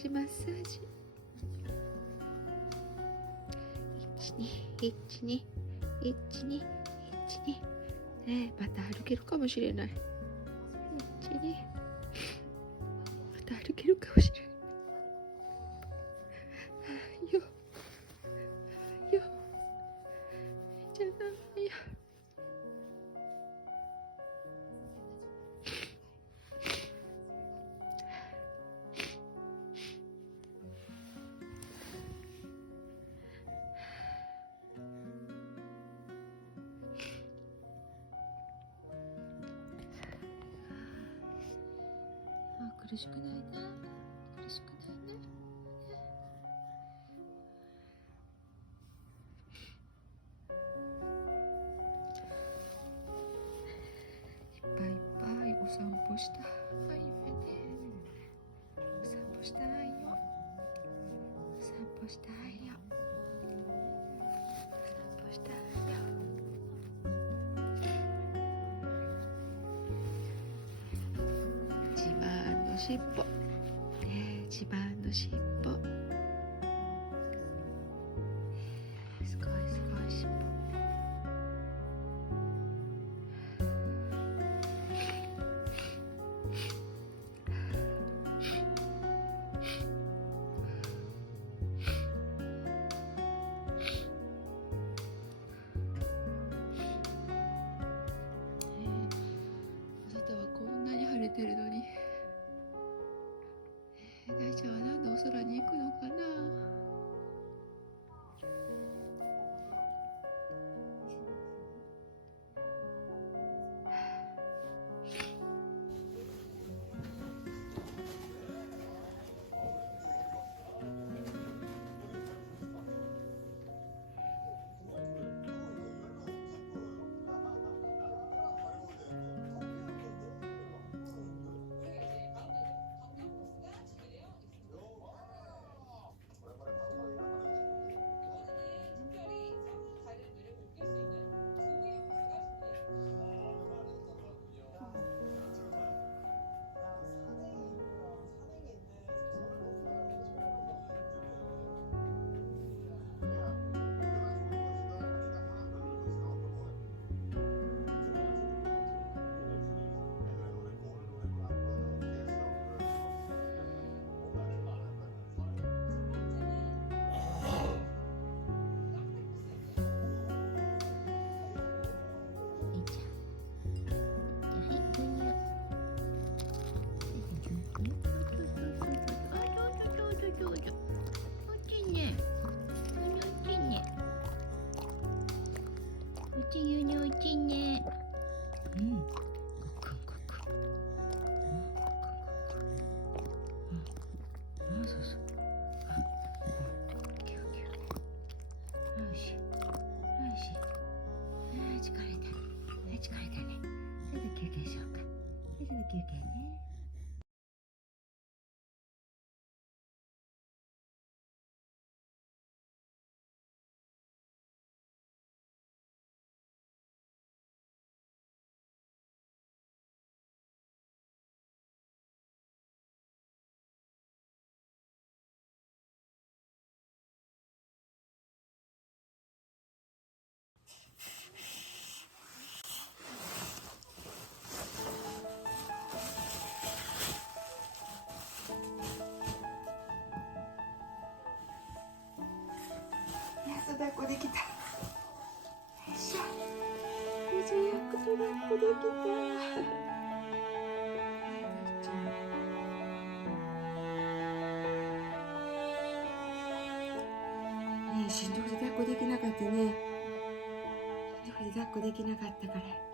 ジマッサージ。12121212ね、また歩けるかもしれない。12また歩けるかもしれない。よよじゃないよ。苦しくないな、苦しくないね。いっぱいいっぱいお散歩したいね。お散歩したいよ。お散歩したいよ。お散歩したいよ。自慢の尻尾、自慢の尻尾、すごいすごい尻尾。あなたはこんなに晴れてるのに、大ちゃんはなんでお空に行くのかな。牛乳おいしいね。うん。ごくんごくん。うん。そうそう。あ、キューキュー。よし。よし。疲れた。疲れたね。ちょっと休憩しようか。ちょっと休憩ね。抱っこできた。よいしょ。よいしょ、やっと抱っこできた。ねえ、しんどくて抱っこできなかったね。しんどくて抱っこできなかったから。